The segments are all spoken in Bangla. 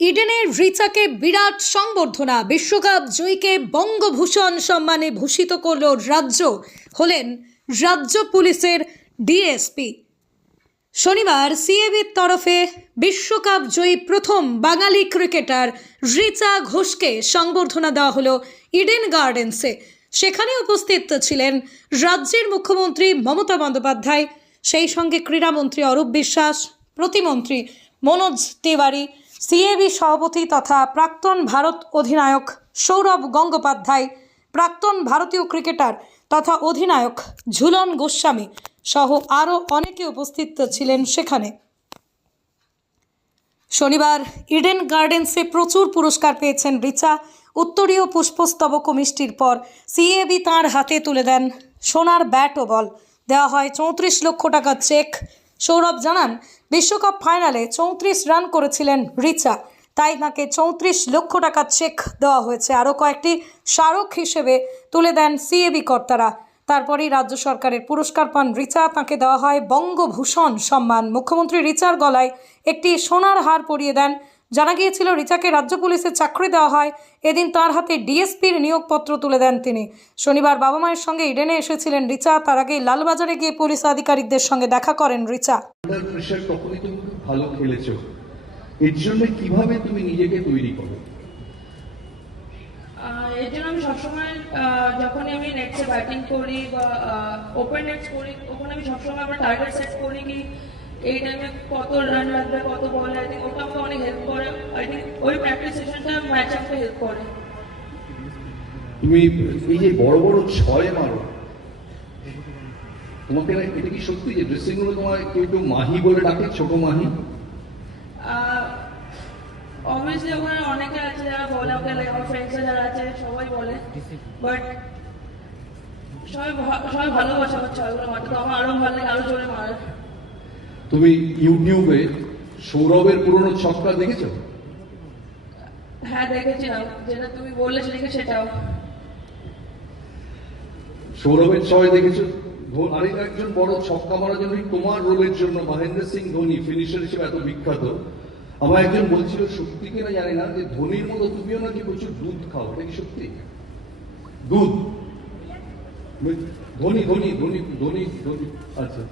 ইডেনের রিচাকে বিরাট সংবর্ধনা, বিশ্বকাপ জয়ীকে বঙ্গভূষণ সম্মানে ভূষিত করল রাজ্য, হলেন রাজ্য পুলিশের ডিএসপি। শনিবার সিএবির তরফে বিশ্বকাপ জয়ী প্রথম বাঙালি ক্রিকেটার রিচা ঘোষকে সংবর্ধনা দেওয়া হলো ইডেন গার্ডেন্সে। সেখানে উপস্থিত ছিলেন রাজ্যের মুখ্যমন্ত্রী মমতা বন্দ্যোপাধ্যায়, সেই সঙ্গে ক্রীড়ামন্ত্রী অরূপ বিশ্বাস, প্রতিমন্ত্রী মনোজ তিওয়ারি সিএবি সভাপতি তথা প্রাক্তন ভারত অধিনায়ক সৌরভ গঙ্গোপাধ্যায়, প্রাক্তন ভারতীয় ক্রিকেটার তথা অধিনায়ক ঝুলন গোস্বামী সহ আরও অনেকে উপস্থিত ছিলেন সেখানে। শনিবার ইডেন গার্ডেন্সে প্রচুর পুরস্কার পেয়েছেন রিচা। উত্তরীয় পুষ্পস্তবক মিষ্টির পর সিএবি তাঁর হাতে তুলে দেন সোনার ব্যাট ও বল। দেওয়া হয় চৌত্রিশ লক্ষ টাকা চেক সৌরভ জানান, বিশ্বকাপ ফাইনালে চৌত্রিশ রান করেছিলেন রিচা। তাই তাকে চৌত্রিশ লক্ষ টাকা চেক দেওয়া হয়েছে। আরও কয়েকটি স্মারক হিসেবে তুলে দেন সিএবি কর্তারা। তারপরেই রাজ্য সরকারের পুরস্কার পান রিচা। তাকে দেওয়া হয় বঙ্গভূষণ সম্মান। মুখ্যমন্ত্রী রিচার গলায় একটি সোনার হার পরিয়ে দেন জানা গিয়েছিল রিচাকে রাজ্য পুলিশে চাকরি দেওয়া হয়। এদিন তার হাতে ডিএসপির নিয়োগপত্র তুলে দেন তিনি। শনিবার বাবা মায়ের সঙ্গে ইডেনে এসেছিলেন রিচা। তার আগেই লালবাজারে গিয়ে পুলিশ আধিকারিকদের সঙ্গে দেখা করেন রিচা। ভালো খেলেছো। এর জন্য কীভাবে তুমি নিজেকে তৈরি করো? এর জন্য আমি সবসময় আহ, যখনই আমি নেটসে ব্যাটিং করি বা ওপেন নেটস করি ওখানে আমি সবসময় আমার টার্গেট সেট করি কি এই টাইমে কত রান লাগবে কত বল আই থিঙ্ক ওটা আমাকে অনেক হেল্প করে। আই থিঙ্ক ওই প্র্যাকটিস সেশনটা ম্যাচ আমাকে হেল্প করে। তুমি এই যে বড় বড় ছয় মারো তোমাকে না- এটা কি সত্যি যে ড্রেসিং রুমে তোমার কেউ কেউ মাহি বলে ডাকে ছোট মাহি? অবভিয়াসলি ওখানে অনেকে আছে যারা বলে ওকে আমার ফ্রেন্ডস যারা আছে সবাই বলে। বাট সবাই সবাই ভালোবাসে আমার ছয়গুলো মারতে তো আমার আরও ভালো লাগে আরও জোরে মারে তুমি ইউটিউবে সৌরভের পুরনো ছকটা দেখেছ? হ্যাঁ দেখেছিলাম। যেটা তুমি বললে সেটাকে সেটাও। সৌরভের ছয় দেখেছ? আরেক একজন বড় ছক্কা মারার জন্য তোমার রোলের জন্য মহেন্দ্র সিং ধোনি ফিনিশার হিসেবে এত বিখ্যাত। আমার একজন বলছিল সত্যি কিনা জানি না যে ধোনির মতো তুমিও নাকি প্রচুর দুধ খাও? এটা কি সত্যি? দুধ। ধোনি ধোনি ধোনি ধোনি ধোনি আচ্ছা।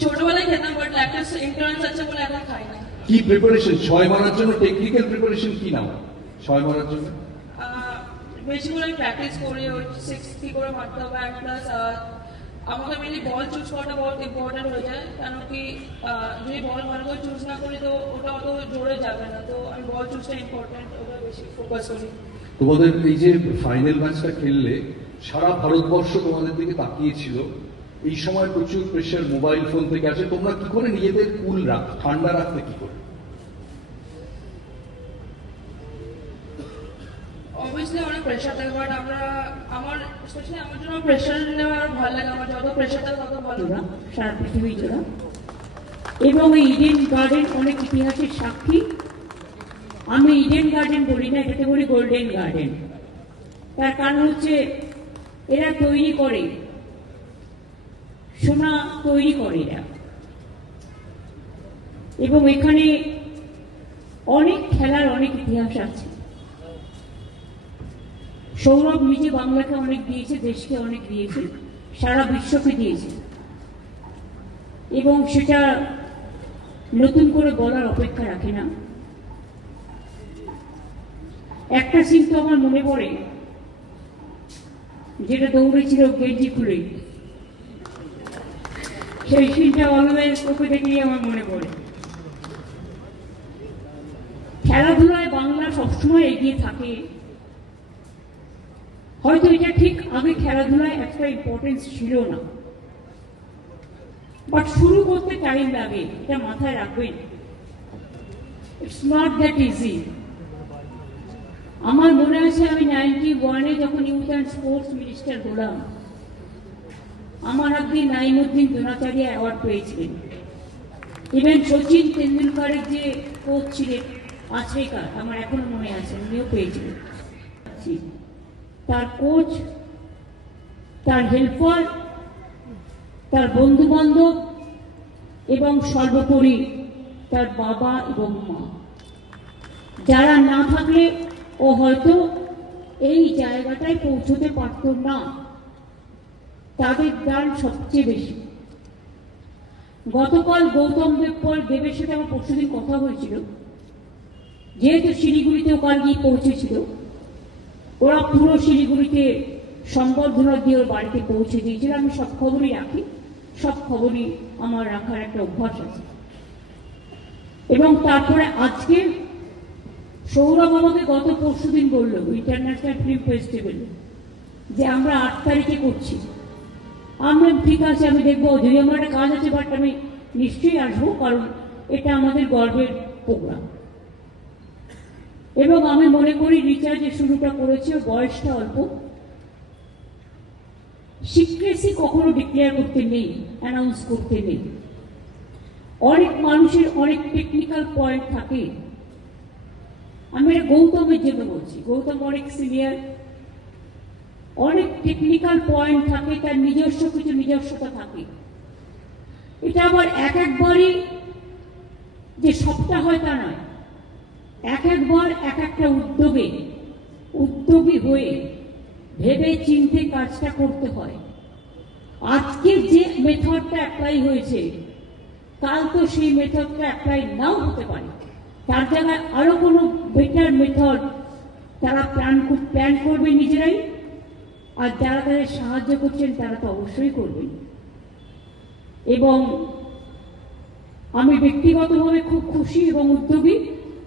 ছোটবেলায় খেতাম বাট ল্যাকটোজ ইন্টুরেন্স আছে বলে এখন খাই না। কি প্রিপারেশন ছয় মারার জন্য টেকনিক্যাল প্রিপারেশন কি নাও ছয় মারার জন্য? বেশি করে প্র্যাকটিস করি ওই সিক্স করে মারতে হবে অ্যান্ড প্লাস আমাকে মেনলি বল চুজ করাটা বহুত ইম্পর্টেন্ট হয়ে যায় কেন কি যদি বল ভালো করে চুজ না করি তো ওটা অত জোরে যাবে না। তো আমি বল চুজটা ইম্পর্টেন্ট ওটা বেশি ফোকাস করি। তোমাদের এই যে ফাইনাল ম্যাচটা খেললে সারা ভারতবর্ষ তোমাদের দিকে তাকিয়েছিল এই সময় প্রচুর প্রেশার মোবাইল ফোন থেকে আসে। তোমরা কি করে নিজেদের কুল রাখ, ঠান্ডা রাখতে কি করে? সারা পৃথিবী এবং গার্ডেন অনেক সাক্ষী। আমি গার্ডেন বলি না বলি গোল্ডেন গার্ডেন তার কারণ হচ্ছে, এরা তৈরি করে সোনা তৈরি করে এরা। এবং এখানে অনেক খেলার অনেক ইতিহাস আছে। সৌরভ নিজে বাংলাকে অনেক দিয়েছে, দেশকে অনেক দিয়েছে, সারা বিশ্বকে দিয়েছে। এবং সেটা নতুন করে বলার অপেক্ষা রাখে না। একটা সিন তো আমার মনে পড়ে, যেটা দৌড়েছিল গেঞ্জি খুলে। সেই দেখলেই আমার মনে পড়ে। খেলাধুলায় বাংলা সবসময় এগিয়ে থাকে। হয়তো এটা ঠিক আগে খেলাধুলায় একটা ইম্পর্টেন্স ছিল না। বাট শুরু করতে টাইম লাগে, এটা মাথায় রাখবেন। ইটস নট দ্যাট ইজি আমার মনে আছে আমি নাইনটি ওয়ানে যখন ইউথ অ্যান্ড স্পোর্টস মিনিস্টার হলাম। আমার দিয়ে নাইমুদ্দিন দ্রোণাচার্য অ্যাওয়ার্ড পেয়েছিলেন। ইভেন সচিন তেন্ডুলকারের যে কোচ ছিলেন আশ্রেকার আমার এখনও মনে আছে, উনিও পেয়েছিলেন। তার কোচ তার হেল্পার তার বন্ধু বান্ধব এবং সর্বোপরি তার বাবা এবং মা। যারা না থাকলে ও হয়তো এই জায়গাটায় পৌঁছতে পারত না। তাদের দান সবচেয়ে বেশি। গতকাল গৌতম দেবপল দেবের সাথে আমার পরশুদিন কথা হয়েছিল। যেহেতু শিলিগুড়িতেও কাল গিয়ে পৌঁছেছিল, ওরা পুরো শিলিগুড়িতে সম্বর্ধনা দিয়ে ওর বাড়িতে পৌঁছে দিয়েছিল। আমি সব খবরই রাখি, সব খবরই আমার রাখার একটা অভ্যাস আছে। এবং তারপরে আজকে সৌরভ আমাকে গত পরশু দিন বলল ইন্টারন্যাশনাল ফিল্ম ফেস্টিভ্যাল যে আমরা আট তারিখে করছি। আমরা ঠিক আছে, আমি দেখব। যদি আমার একটা কাজ আছে বাট আমি নিশ্চয়ই আসব, কারণ এটা আমাদের গর্বের প্রোগ্রাম এবং আমি মনে করি রিচা যে শুরুটা করেছে বয়সটা অল্প। সিক্রেসি কখনো ডিক্লেয়ার করতে নেই অ্যানাউন্স করতে নেই। অনেক মানুষের অনেক টেকনিক্যাল পয়েন্ট থাকে। আমি এটা গৌতমের জন্য বলছি। গৌতম অনেক সিনিয়র অনেক টেকনিক্যাল পয়েন্ট থাকে, তার নিজস্ব কিছু নিজস্বতা থাকে। এটা আবার এক একবারই যে সবটা হয় তা নয়। এক একবার এক একটা উদ্যোগে, উদ্যোগী হয়ে ভেবে চিনতে কাজটা করতে হয়। আজকে যে মেথডটা অ্যাপ্লাই হয়েছে, কাল তো সেই মেথডটা অ্যাপ্লাই নাও হতে পারে। তার জায়গায় আরও কোনো বেটার মেথড তারা প্ল্যান প্ল্যান করবে নিজেরাই। আর যারা তাদের সাহায্য করছেন, তারা তো অবশ্যই করবেন। এবং আমি ব্যক্তিগতভাবে খুব খুশি এবং উদ্যোগী।